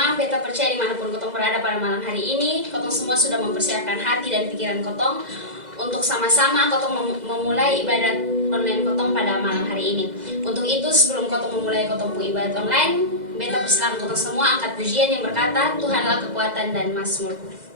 semua, beta percaya dimanapun kotong berada pada malam hari ini, kotong semua sudah mempersiapkan hati dan pikiran kotong untuk sama-sama kotong memulai ibadat online kotong pada malam hari ini. Untuk itu, sebelum kotong memulai kotong ibadat online, beta persilakan kotong semua angkat pujian yang berkata, Tuhanlah kekuatan dan mazmurku.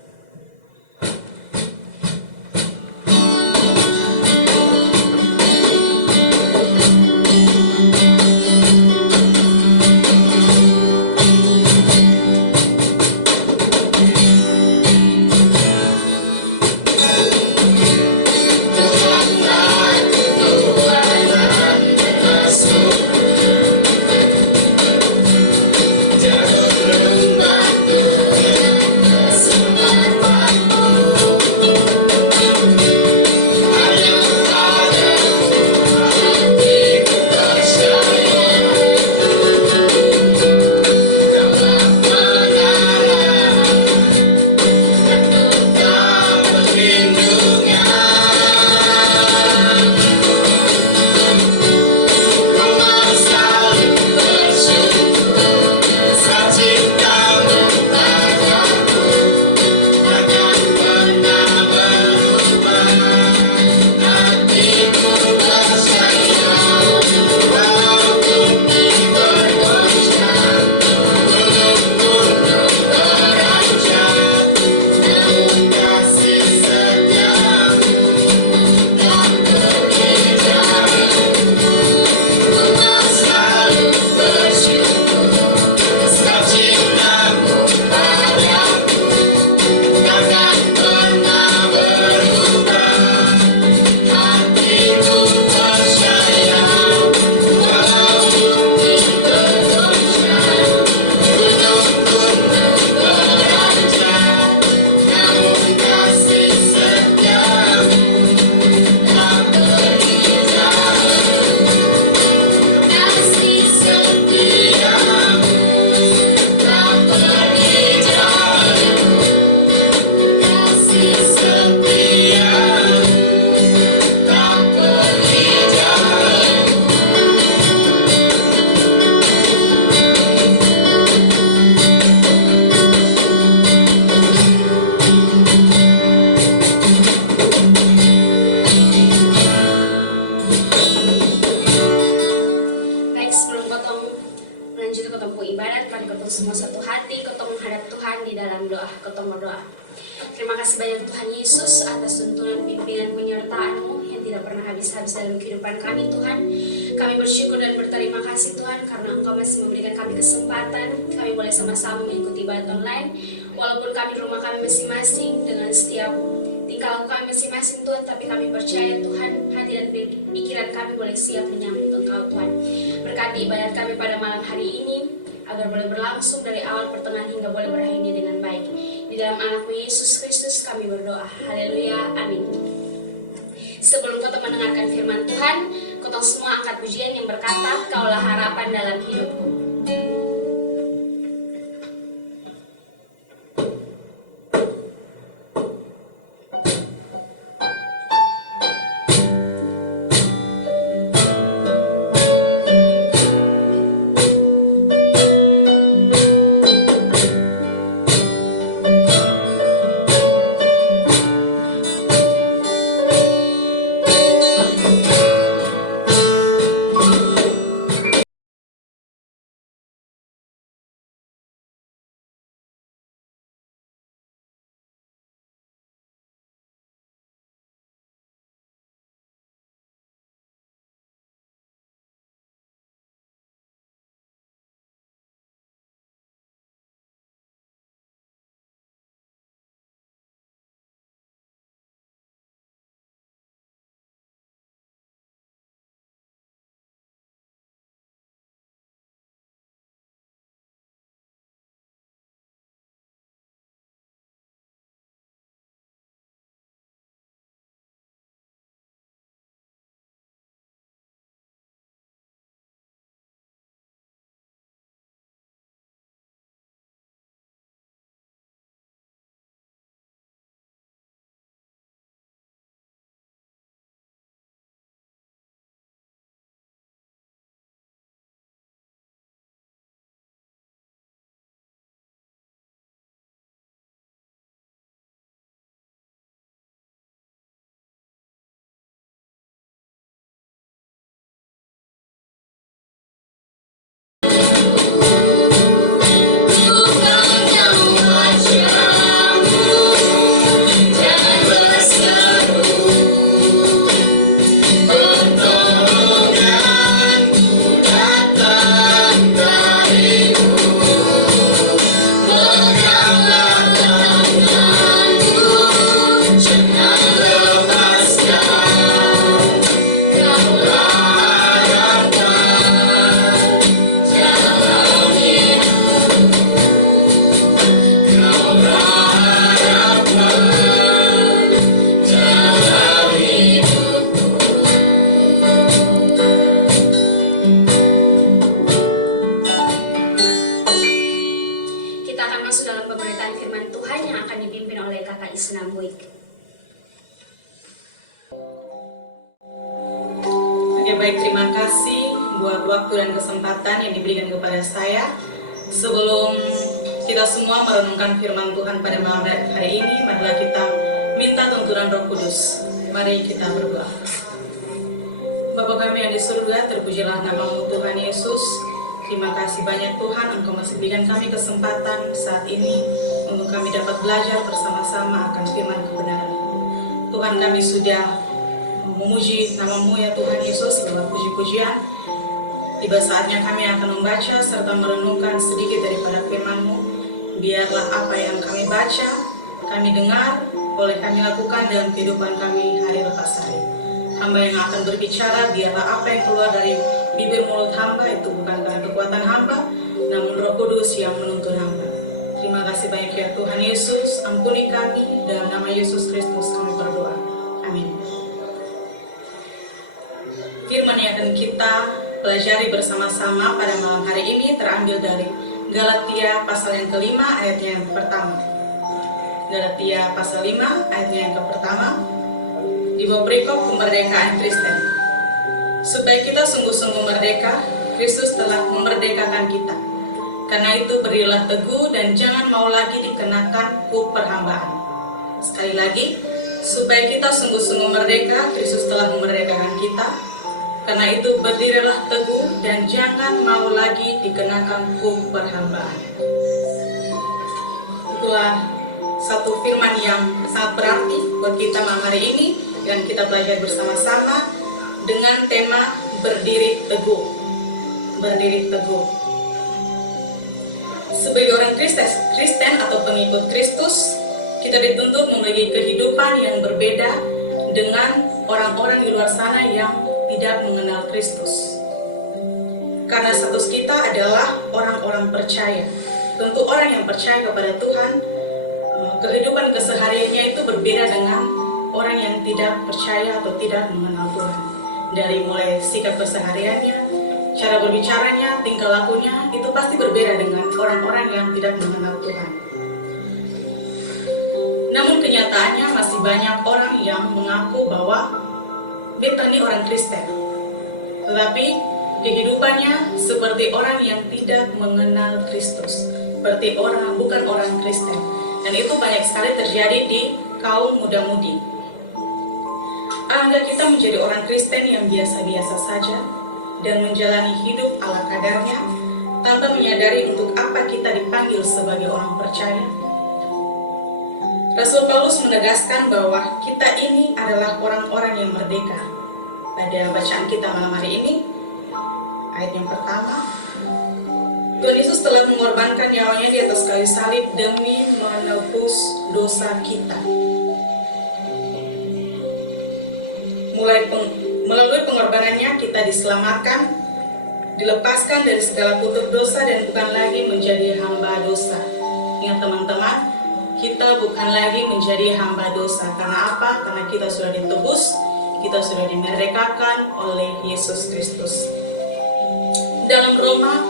Semua satu hati, kotong menghadap Tuhan di dalam doa, kotong berdoa. Terima kasih banyak Tuhan Yesus atas tuntunan pimpinan penyertaan-Mu yang tidak pernah habis-habis dalam kehidupan kami Tuhan. Kami bersyukur dan berterima kasih Tuhan karena Engkau masih memberikan kami kesempatan. Kami boleh sama-sama mengikuti ibadat online walaupun kami di rumah kami masing-masing dengan setiap tingkah laku kami masing-masing Tuhan, tapi kami percaya Tuhan hati dan pikiran kami boleh siap menyambut Engkau Tuhan. Berkati ibadat kami pada malam hari ini agar boleh berlangsung dari awal pertengahan hingga boleh berakhirnya dengan baik. Di dalam anakmu Yesus Kristus kami berdoa. Haleluya. Amin. Sebelum kotong mendengarkan firman Tuhan, kotong semua angkat pujian yang berkata, Kaulah harapan dalam hidupku. kita akan masuk dalam pemberitaan firman Tuhan yang akan dipimpin oleh Kakak Isna Buik. Oke, baik, terima kasih buat waktu dan kesempatan yang diberikan kepada saya. Sebelum kita semua merenungkan firman Tuhan pada malam hari ini, marilah kita minta tuntunan Roh Kudus. Mari kita berdoa. Bapa kami yang di surga, terpujilah nama-Mu Tuhan Yesus. Terima kasih banyak Tuhan, Engkau masih berikan kami kesempatan saat ini untuk kami dapat belajar bersama-sama akan firman kebenaran. Tuhan, kami sudah memuji nama-Mu ya Tuhan Yesus lewat puji-pujian. Tiba saatnya kami akan membaca serta merenungkan sedikit daripada firman-Mu. Biarlah apa yang kami baca, kami dengar, boleh kami lakukan dalam kehidupan kami hari lepas hari. Hamba yang akan berbicara, biarlah apa yang keluar dari bibir mulut hamba itu bukan karena kekuatan hamba, namun Roh Kudus yang menuntun hamba. Terima kasih banyak ya Tuhan Yesus, ampuni kami, dalam nama Yesus Kristus kami berdoa. Amin. Firman yang akan kita pelajari bersama-sama pada malam hari ini terambil dari Galatia pasal yang kelima ayatnya yang pertama. Galatia pasal 5 ayatnya yang pertama. Di bawah perikop kemerdekaan Kristen. Supaya kita sungguh-sungguh merdeka, Kristus telah memerdekakan kita. Karena itu berilah teguh dan jangan mau lagi dikenakan hukum perhambaan. Sekali lagi, supaya kita sungguh-sungguh merdeka, Kristus telah memerdekakan kita. Karena itu berdirilah teguh dan jangan mau lagi dikenakan hukum perhambaan. Itulah satu firman yang sangat berarti buat kita malam hari ini. Dan kita belajar bersama-sama dengan tema berdiri teguh. Berdiri teguh. Sebagai orang Kristen atau pengikut Kristus, kita dituntut memiliki kehidupan yang berbeda dengan orang-orang di luar sana yang tidak mengenal Kristus. Karena status kita adalah orang-orang percaya. Tentu orang yang percaya kepada Tuhan, kehidupan kesehariannya itu berbeda dengan orang yang tidak percaya atau tidak mengenal Tuhan. Dari mulai sikap kesehariannya, cara berbicaranya, tingkah lakunya, itu pasti berbeda dengan orang-orang yang tidak mengenal Tuhan. Namun kenyataannya masih banyak orang yang mengaku bahwa beta ini orang Kristen. Tetapi kehidupannya seperti orang yang tidak mengenal Kristus. Seperti bukan orang Kristen. Dan itu banyak sekali terjadi di kaum muda-mudi. Anggap kita menjadi orang Kristen yang biasa-biasa saja dan menjalani hidup ala kadarnya tanpa menyadari untuk apa kita dipanggil sebagai orang percaya. Rasul Paulus menegaskan bahwa kita ini adalah orang-orang yang merdeka. Pada bacaan kita malam hari ini, ayat yang pertama, Tuhan Yesus telah mengorbankan nyawanya di atas kayu salib demi menebus dosa kita. Melalui pengorbanannya kita diselamatkan, dilepaskan dari segala kutuk dosa dan bukan lagi menjadi hamba dosa. Ingat teman-teman, kita bukan lagi menjadi hamba dosa. Karena apa? Karena kita sudah ditebus, kita sudah dimerdekakan oleh Yesus Kristus. Dalam Roma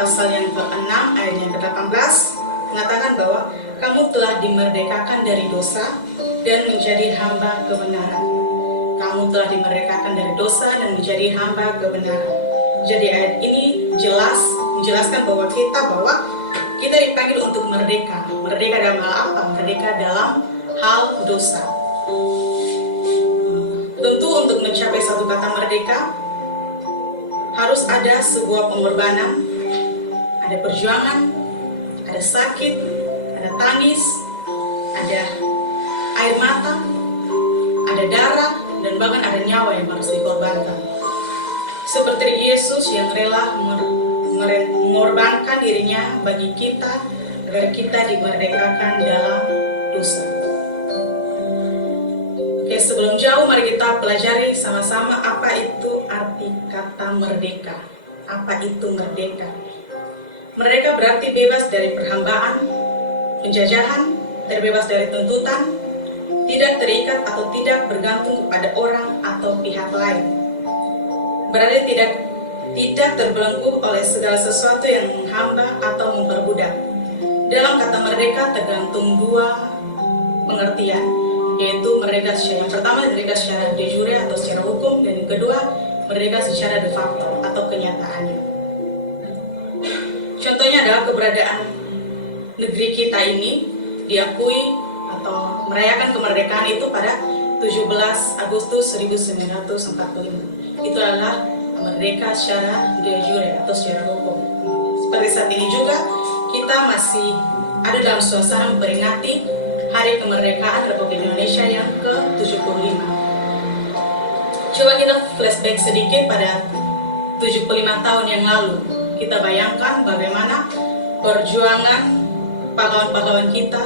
pasal yang ke-6 ayat yang ke-18 mengatakan bahwa kamu telah dimerdekakan dari dosa dan menjadi hamba kebenaran. Kamu telah dimerdekakan dari dosa dan menjadi hamba kebenaran. Jadi ayat ini menjelaskan bahwa kita dipanggil untuk merdeka. Merdeka dalam hal apa? Merdeka dalam hal dosa. Tentu untuk mencapai satu kata merdeka harus ada sebuah pengorbanan, ada perjuangan, ada sakit, ada tangis, ada air mata, ada darah, dan bahkan ada nyawa yang harus dikorbankan. Seperti Yesus yang rela mengorbankan dirinya bagi kita agar kita dimerdekakan dalam dosa. Oke, sebelum jauh mari kita pelajari sama-sama apa itu arti kata merdeka. Apa itu merdeka? Merdeka berarti bebas dari perhambaan, penjajahan, terbebas dari tuntutan, tidak terikat atau tidak bergantung kepada orang atau pihak lain. Berarti tidak terbelenggu oleh segala sesuatu yang menghamba atau memperbudak. kata merdeka tergantung dua pengertian, yaitu merdeka secara yang pertama merdeka secara de jure atau secara hukum, dan yang kedua merdeka secara de facto atau kenyataannya. Contohnya adalah keberadaan negeri kita ini diakui atau merayakan kemerdekaan itu pada 17 Agustus 1945. Itu adalah merdeka secara de jure atau secara hukum. Seperti saat ini juga kita masih ada dalam suasana memperingati Hari Kemerdekaan Republik Indonesia yang ke-75. Coba kita flashback sedikit pada 75 tahun yang lalu. Kita bayangkan bagaimana perjuangan pahlawan-pahlawan kita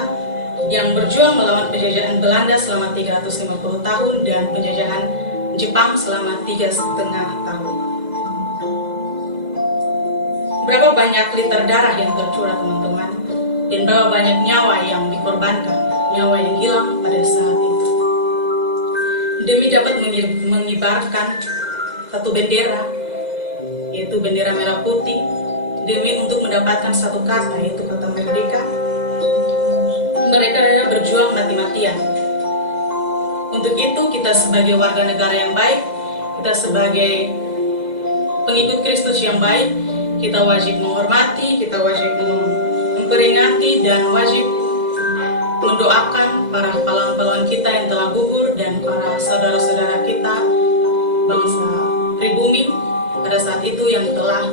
yang berjuang melawan penjajahan Belanda selama 350 tahun dan penjajahan Jepang selama 3,5 tahun. Berapa banyak liter darah yang tercurah, teman-teman, dan berapa banyak nyawa yang dikorbankan, nyawa yang hilang pada saat itu, demi dapat mengibarkan satu bendera, yaitu bendera merah putih, demi untuk mendapatkan satu kata, yaitu kata merdeka. Mereka adalah berjuang mati-matian. Untuk itu kita sebagai warga negara yang baik, kita sebagai pengikut Kristus yang baik, kita wajib menghormati, kita wajib memperingati, dan wajib mendoakan para pahlawan-pahlawan kita yang telah gugur dan para saudara-saudara kita bangsa pribumi pada saat itu yang telah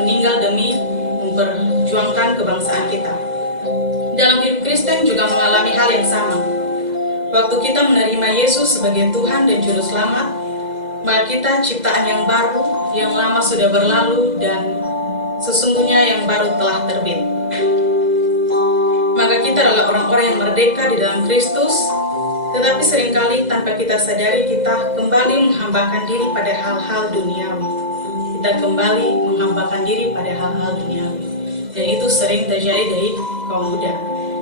meninggal demi memperjuangkan kebangsaan kita. Dalam hidup Kristen juga mengalami hal yang sama. Waktu kita menerima Yesus sebagai Tuhan dan Juru Selamat, maka kita ciptaan yang baru, yang lama sudah berlalu dan sesungguhnya yang baru telah terbit. Maka kita adalah orang-orang yang merdeka di dalam Kristus, tetapi seringkali tanpa kita sadari kita kembali menghambakan diri pada hal-hal duniawi. Kita kembali menghambakan diri pada hal-hal duniawi. Dan itu sering terjadi dari kaum muda.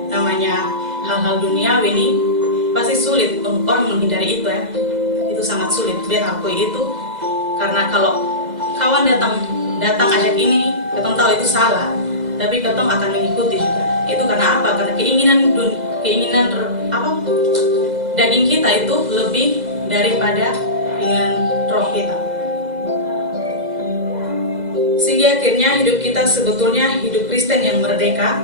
Namanya hal-hal duniawi ini pasti sulit untuk orang menghindari itu, ya. Itu sangat sulit. Biar akui itu, karena kalau kawan datang ajak ini, ketong tahu itu salah, tapi ketong akan mengikuti juga. Itu karena apa? Karena keinginan daging kita itu lebih daripada keinginan roh kita. Sehingga akhirnya hidup kita sebetulnya hidup Kristen yang merdeka,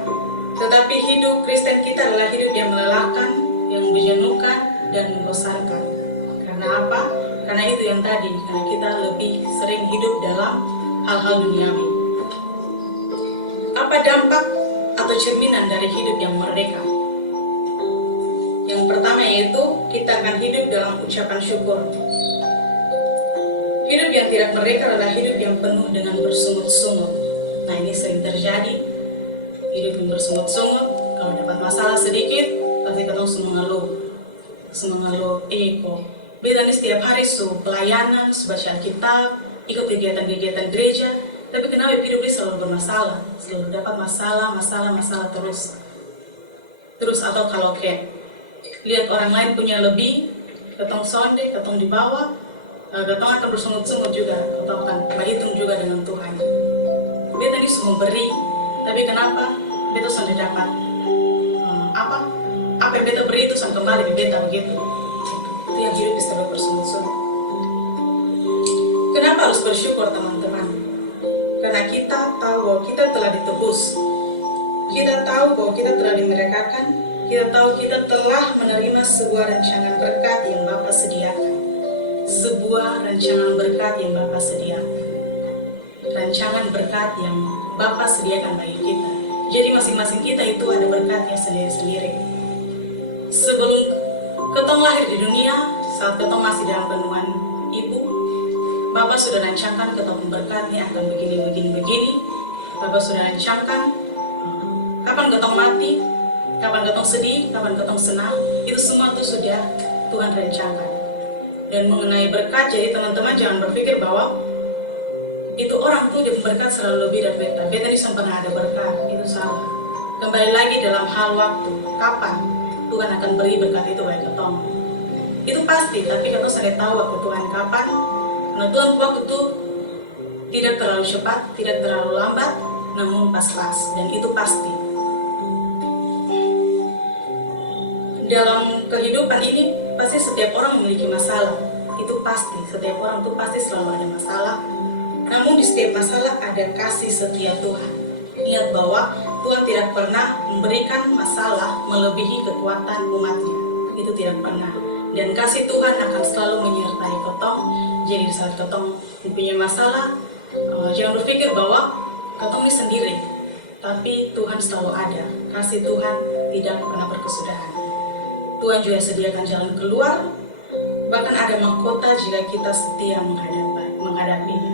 tetapi hidup Kristen kita adalah hidup yang melelahkan, yang menjenuhkan dan membosankan. Karena apa? Karena itu yang tadi, karena kita lebih sering hidup dalam hal-hal duniawi. Apa dampak atau cerminan dari hidup yang merdeka? Yang pertama yaitu kita akan hidup dalam ucapan syukur. Hidup yang tidak merdeka adalah hidup yang penuh dengan bersungut-sungut. Nah, ini sering terjadi. Hidup yang bersungut-sungut, kalau dapat masalah sedikit, pasti ketemu semengeluh. Kok beda nih setiap hari pelayanan, baca Alkitab, ikut kegiatan-kegiatan gereja, tapi kenapa hidup ini selalu bermasalah, selalu dapat masalah terus. Atau kalau kayak lihat orang lain punya lebih, ketong sonde, ketong di bawah, ketong akan bersungut-sungut juga, ketong akan berhitung juga dengan Tuhan. Beta ini semua beri, tapi kenapa beta sonde dapat apa yang beta beri itu sampai kembali ke beta begitu. Itu yang hidup selalu bersungut-sungut. Kenapa harus bersyukur, teman-teman? Karena kita tahu bahwa kita telah ditebus, kita tahu bahwa kita telah dimerdekakan, kita tahu kita telah menerima sebuah rancangan berkat yang Bapa sediakan. Sebuah rancangan berkat yang Bapa sediakan. Rancangan berkat yang Bapa sediakan bagi kita. Jadi masing-masing kita itu ada berkatnya sendiri-sendiri. Sebelum ketong lahir di dunia, saat ketong masih dalam kandungan ibu, Bapak sudah rancangkan ketong berkatnya akan begini. Bapak sudah rancangkan kapan ketong mati, kapan ketong sedih, kapan ketong senang. Itu semua itu sudah Tuhan rancangkan. Dan mengenai berkat, jadi teman-teman jangan berpikir bahwa itu orang tuh dia berkat selalu lebih dari beta. Beta ini pernah ada berkat, itu salah. Kembali lagi dalam hal waktu, kapan Tuhan akan beri berkat itu bagi ketong. Itu pasti, tapi ketong sudah tahu waktu Tuhan kapan. Nah, Tuhan waktu itu tidak terlalu cepat, tidak terlalu lambat, namun pas-pas, dan itu pasti. dalam kehidupan ini pasti setiap orang memiliki masalah. Itu pasti, setiap orang itu pasti selalu ada masalah. Namun di setiap masalah ada kasih setia Tuhan. Ingat bahwa Tuhan tidak pernah memberikan masalah melebihi kekuatan umatnya. Itu tidak pernah. Dan kasih Tuhan akan selalu menyertai ketong. Jadi saat ketong mempunyai masalah, jangan berpikir bahwa ketong ini sendiri. Tapi Tuhan selalu ada. Kasih Tuhan tidak pernah berkesudahan. Tuhan juga sediakan jalan keluar. Bahkan ada mahkota jika kita setia menghadapinya.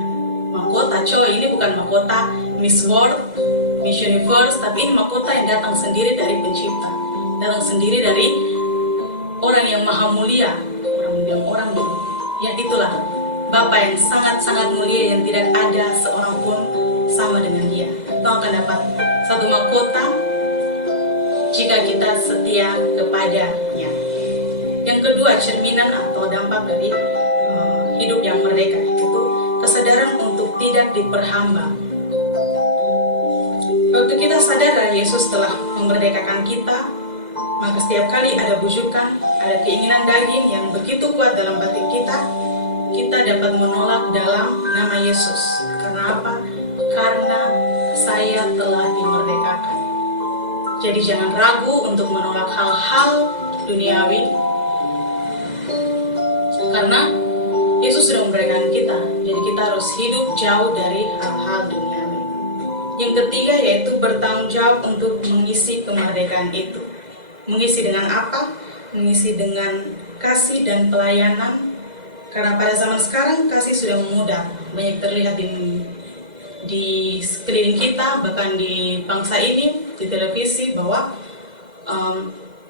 Mahkota, coy, ini bukan mahkota Miss World, Miss Universe, tapi ini mahkota yang datang sendiri dari Pencipta, datang sendiri dari orang yang maha mulia, orang dulu. Ya itulah Bapa yang sangat-sangat mulia yang tidak ada seorang pun sama dengan Dia. Kita akan dapat satu mahkota jika kita setia kepadanya. Yang kedua, cerminan atau dampak dari hidup yang merdeka itu kesadaran untuk tidak diperhamba. Waktu kita sadar bahwa Yesus telah memerdekakan kita, maka setiap kali ada bujukan, ada keinginan daging yang begitu kuat dalam batin kita, kita dapat menolak dalam nama Yesus. Karena apa? Karena saya telah dimerdekakan. Jadi jangan ragu untuk menolak hal-hal duniawi, karena Yesus sudah memerdekakan kita. Jadi kita harus hidup jauh dari hal-hal duniawi. Yang ketiga yaitu bertanggung jawab untuk mengisi kemerdekaan itu. Mengisi dengan apa? Mengisi dengan kasih dan pelayanan. Karena pada zaman sekarang kasih sudah memudar. Banyak terlihat di sekeliling kita, bahkan di bangsa ini, di televisi, bahwa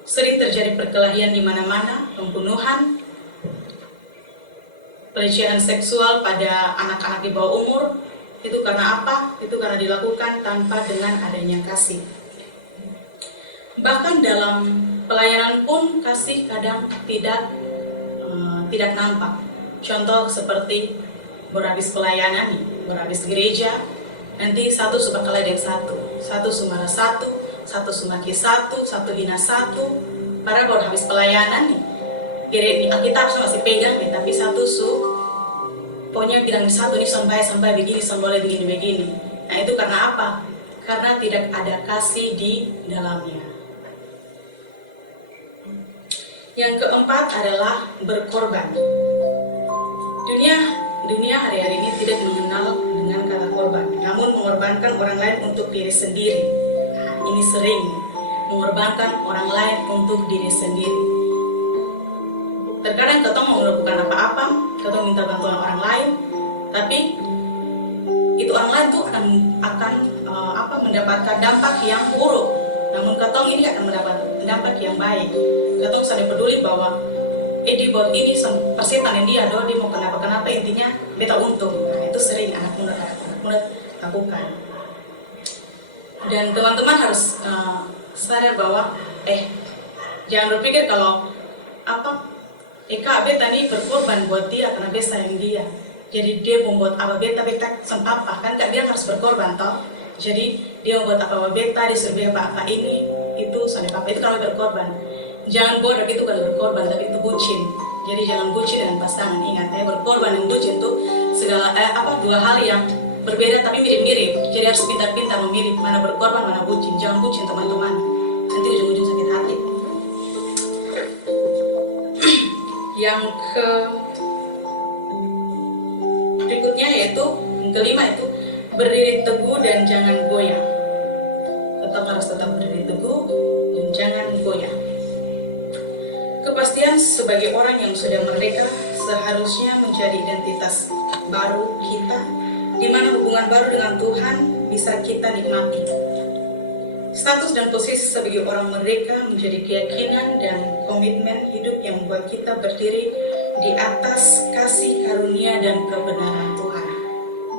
sering terjadi perkelahian di mana-mana, pembunuhan, pelecehan seksual pada anak-anak di bawah umur. Itu karena apa? Itu karena dilakukan tanpa dengan adanya kasih. Bahkan dalam pelayanan pun kasih kadang tidak nampak. Contoh seperti berhabis pelayanan nih, berhabis gereja, nanti satu suka kalah dengan satu sumarah satu sumaki satu hina satu. Padahal baru habis pelayanan nih, Alkitab masih pegang nih, tapi satu pokoknya bilang satu nih sampai begini, sampai begini. Nah itu karena apa? Karena tidak ada kasih di dalamnya. Yang keempat adalah berkorban. Dunia hari-hari ini tidak mengenal dengan kata korban, namun mengorbankan orang lain untuk diri sendiri. Nah, ini sering mengorbankan orang lain untuk diri sendiri. Terkadang kita mau melakukan apa-apa, kita minta bantuan orang lain, tapi itu orang lain tuh akan mendapatkan dampak yang buruk. Namun ketong ini akan mendapat dampak yang baik. Ketong sadar peduli bahwa di buat ini persetan yang dia mau kenapa intinya beta untung. Nah itu sering anak muda lakukan. Dan teman-teman harus sadar bahwa jangan berpikir kalau Kak beta nih berkorban buat dia karena beta sayang dia. Jadi dia membuat apa beta sempapa kan Kak bilang harus berkorban toh. Jadi dia membuat apa beta disuruh apa ini itu soalnya papa itu kalau berkorban. Jangan bodoh, itu bukan berkorban, tapi itu bucin. Jadi jangan bucin dengan pasangan. Ingat ya, berkorban dan bucin itu segala dua hal yang berbeda tapi mirip-mirip. Jadi harus pintar-pintar memilih mana berkorban, mana bucin. Jangan bucin teman-teman, nanti ujung-ujung sakit hati. Yang berikutnya yaitu yang kelima itu berdiri teguh dan jangan goyah. Harus tetap berdiri teguh dan jangan goyah. Kepastian sebagai orang yang sudah merdeka seharusnya menjadi identitas baru kita, di mana hubungan baru dengan Tuhan bisa kita nikmati. Status dan posisi sebagai orang merdeka menjadi keyakinan dan komitmen hidup yang membuat kita berdiri di atas kasih karunia dan kebenaran Tuhan.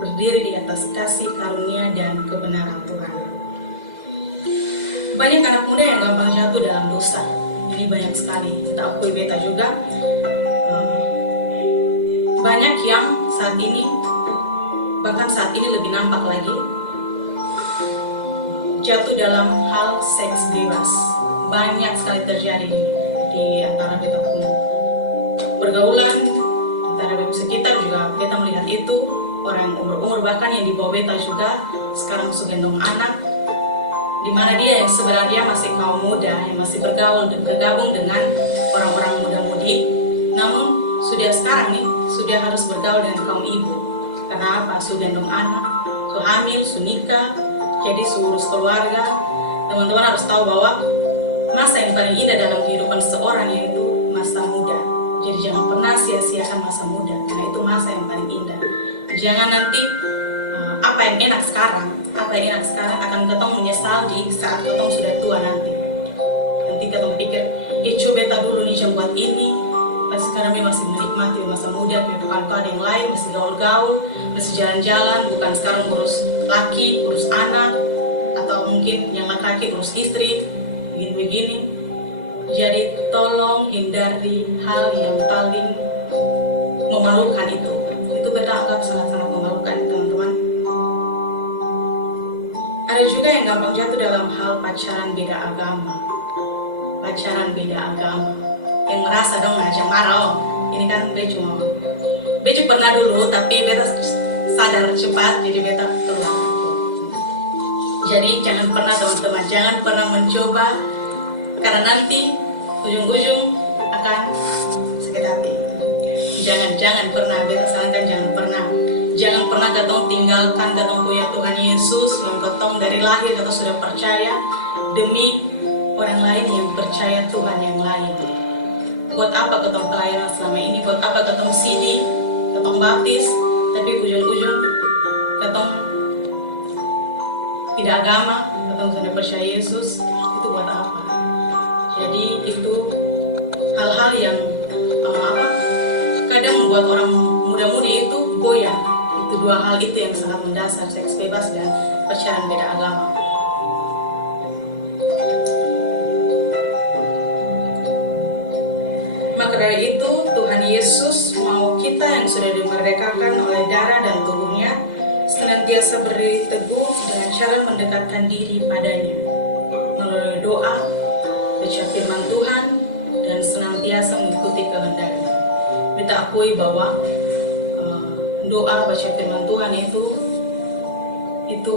Berdiri di atas kasih karunia dan kebenaran Tuhan. Banyak anak muda yang gampang jatuh dalam dosa. Ini banyak sekali, kita akui beta juga. Banyak yang bahkan saat ini lebih nampak lagi, jatuh dalam hal seks bebas. Banyak sekali terjadi. di antara kita pun pergaulan, antara sekitar juga kita melihat itu. Orang yang umur-umur bahkan yang di bawah beta juga sekarang sudah gendong anak, di mana dia yang sebenarnya masih kaum muda yang masih bergaul dan bergabung dengan orang-orang muda-mudi, namun sudah sekarang nih sudah harus bergaul dengan kaum ibu. Karena apa? Sudah gendong anak, su hamil, su nikah, jadi seurus keluarga. Teman-teman harus tahu bahwa masa yang paling indah dalam kehidupan seseorang yaitu masa muda. Jadi jangan pernah sia-siakan masa muda, karena itu masa yang paling indah. Jangan nanti apa yang enak sekarang akan ketong menyesal di saat ketong sudah tua nanti. Nanti ketong pikir, coba beta dulu nih jam buat ini. Pas sekarang masih menikmati masa muda, bukan ada yang lain, masih gaul-gaul, masih jalan-jalan, bukan sekarang urus laki, urus anak, atau mungkin yang laki-laki urus istri, begini-begini. Jadi tolong hindari hal yang paling memalukan itu. Itu beta anggap sangat-sangat memalukan, teman-teman. Ada juga yang gampang jatuh dalam hal pacaran beda agama. Yang merasa dong ngajak marah, ini kan becu pernah dulu, tapi beta sadar cepat, jadi beta keluar. Jadi jangan pernah teman-teman, jangan pernah mencoba, karena nanti ujung-ujung akan sakit hati. Jangan pernah, beta sarankan jangan pernah ketong tinggalkan ketong punya Tuhan Yesus yang ketong dari lahir ketong sudah percaya demi orang lain yang percaya Tuhan yang lain. Buat apa ketong pelayanan selama ini? Buat apa ketong sini, ketong baptis, tapi ujung-ujung ketong tidak agama, ketong sudah percaya Yesus, itu buat apa? Jadi itu hal-hal yang kadang membuat orang muda-mudi itu goyah. Itu dua hal itu yang sangat mendasar, seks bebas dan pacaran beda agama. Maka dari itu Tuhan Yesus mau kita yang sudah dimerdekakan oleh darah dan tubuhnya senantiasa berdiri teguh dengan cara mendekatkan diri padanya melalui doa, baca firman Tuhan, dan senantiasa mengikuti kehendaknya. Kita akui bahwa doa, baca firman Tuhan itu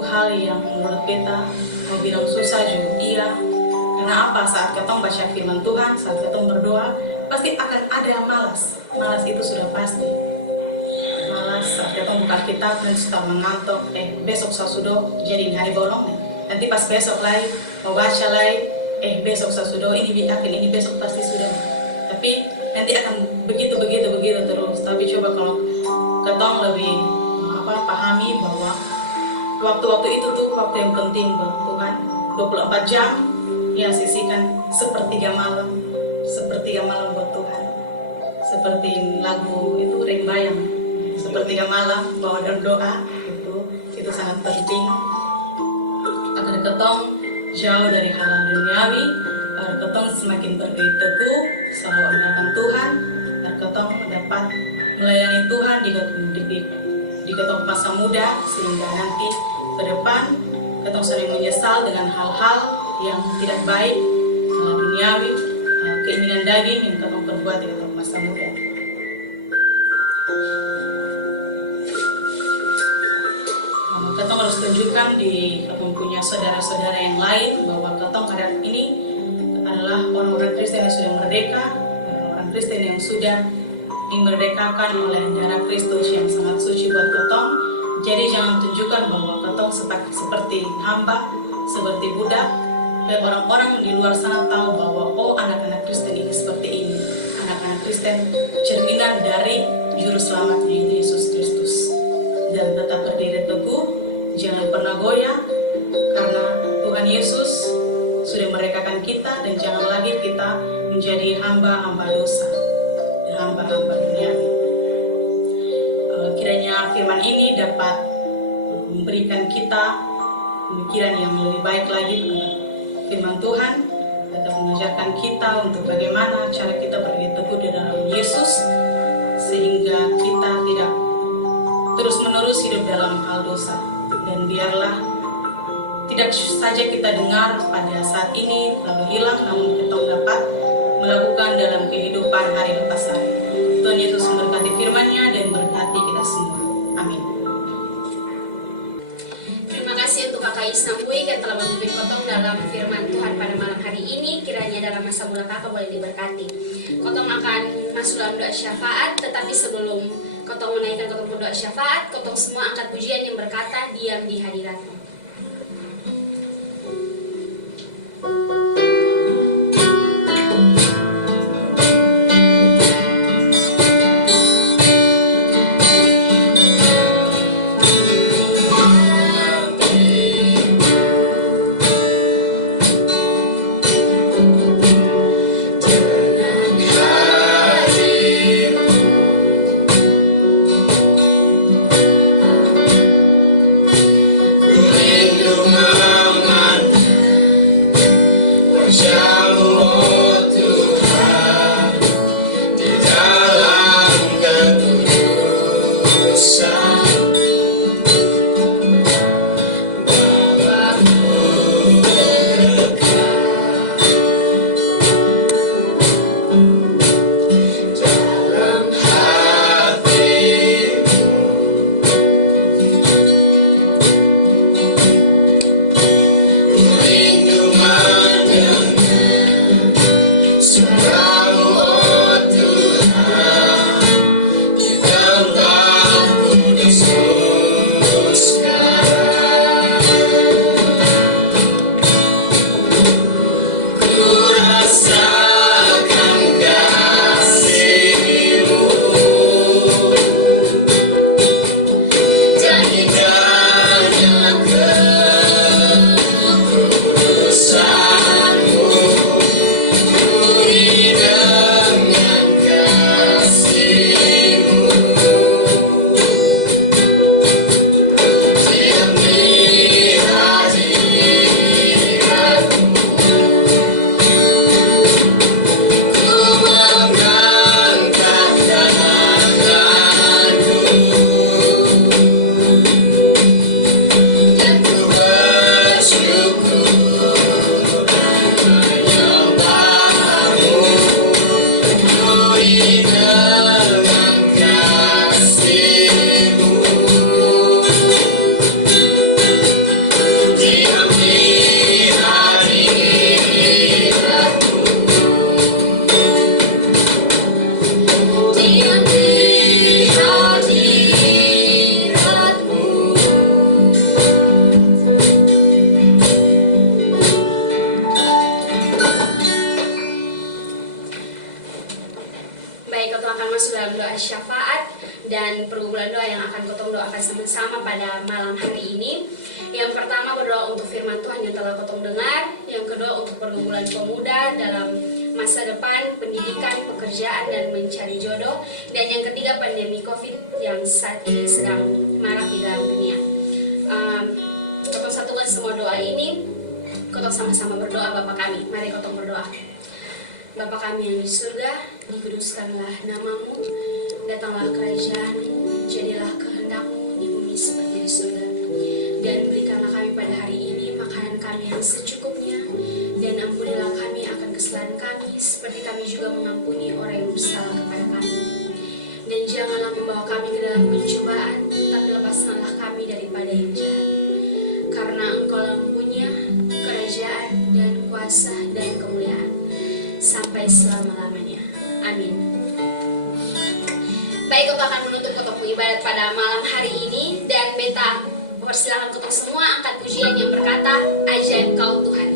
hal yang menurut kita mau bilang susah juga iya. Karena apa? Saat kita baca firman Tuhan, saat kita berdoa, pasti akan ada yang malas. Malas itu sudah pasti. Malas saat kita buka kitab dan suka mengantuk. Besok saya sudah jadi hari bolong nih. Nanti pas besok lagi mau baca lagi. Besok saya sudah ini besok pasti sudah. Tapi nanti akan begitu terus. Tapi coba kalau ketong lebih pahami bahwa waktu-waktu itu tuh waktu yang penting buat Tuhan. 24 jam ya sisihkan sepertiga malam buat Tuhan. Seperti lagu itu Ringbayang, sepertiga malam bawa doa itu sangat penting agar ketong jauh dari hal duniawi, agar ketong semakin berdiri teguh selalu andalkan Tuhan, agar ketong dapat melayani Tuhan di ketong masa muda, sehingga nanti ke depan ketong sering menyesal dengan hal-hal yang tidak baik, duniawi, keinginan daging yang ketong perbuat di ketong masa muda. Ketong harus tunjukkan di ketong punya saudara-saudara yang lain bahwa ketong hari ini adalah orang-orang Kristen yang sudah merdeka, orang Kristen yang sudah dimerdekakan oleh darah Kristus yang sangat suci buat ketong. Jadi jangan tunjukkan bahwa ketong seperti hamba, seperti budak, biar orang-orang di luar sana tahu bahwa anak-anak Kristen ini seperti ini. Anak-anak Kristen cerminan dari Juru Selamat Yesus Kristus. Dan tetap berdiri teguh, jangan pernah goyah, karena Tuhan Yesus sudah merdekakan kita, dan jangan lagi kita menjadi hamba-hamba dosa dan hamba-hamba duniawi. Kiranya firman ini dapat memberikan kita pemikiran yang lebih baik lagi tentang firman Tuhan, dapat mengajarkan kita untuk bagaimana cara kita berdiri teguh di dalam Yesus, sehingga kita tidak terus-menerus hidup dalam hal dosa. Dan biarlah tidak saja kita dengar pada saat ini lalu hilang, namun kita dapat melakukan pada hari lepas hari. Tuhan Yesus memberkati firman-Nya dan berkati kita semua. Amin. Terima kasih untuk Kakak Isna Bui yang telah memimpin Kotong dalam firman Tuhan pada malam hari ini. Kiranya dalam masa mula Kakak boleh diberkati. Kotong akan masuk dalam doa syafaat, tetapi sebelum Kotong menaikkan Kotong berdoa syafaat, Kotong semua angkat pujian yang berkata, diam di hadirat-Mu. Dan pergumulan doa yang akan Kotong doakan sama-sama pada malam hari ini. Yang pertama berdoa untuk firman Tuhan yang telah Kotong dengar. Yang kedua untuk pergumulan pemuda dalam masa depan, pendidikan, pekerjaan, dan mencari jodoh. Dan yang ketiga pandemi COVID yang saat ini sedang marak di dalam dunia. Kotong satukan semua doa ini. Kotong sama-sama berdoa Bapa kami. Mari Kotong berdoa. Bapa kami yang di surga, dikuduskanlah namamu. Datanglah kerajaan-Mu, jadilah kehendak-Mu di bumi seperti di surga. Dan berikanlah kami pada hari ini makanan kami yang secukupnya. Dan ampunilah kami akan kesalahan kami, seperti kami juga mengampuni orang yang bersalah kepada kami. Dan janganlah membawa kami ke dalam pencobaan, tapi lepaskanlah kami daripada yang jahat. Karena Engkau mempunyai kerajaan dan kuasa dan kemuliaan sampai selama-lamanya. Amin. Baik, Kotong akan menutup Kotong ibadat pada malam hari ini. Dan beta persilakan Kotong semua angkat pujian yang berkata, ajaib Kau Tuhan.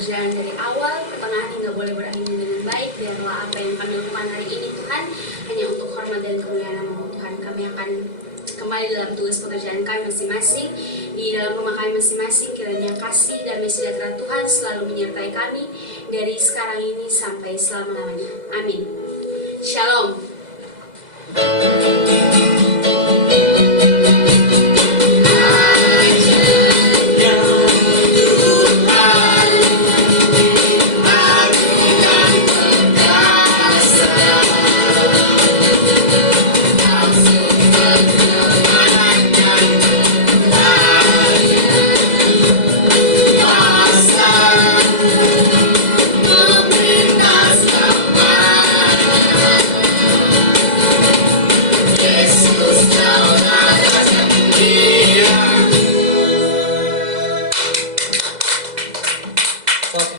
berjalan dari awal, pertengahan hingga boleh berakhir dengan baik. Biarlah apa yang kami lakukan hari ini Tuhan hanya untuk hormat dan kemuliaan nama Tuhan. Kami akan kembali dalam tugas pekerjaan kami masing-masing, di dalam rumah kami masing-masing. Kiranya kasih dan sejahtera Tuhan selalu menyertai kami dari sekarang ini sampai selama-lamanya. Amin. Shalom.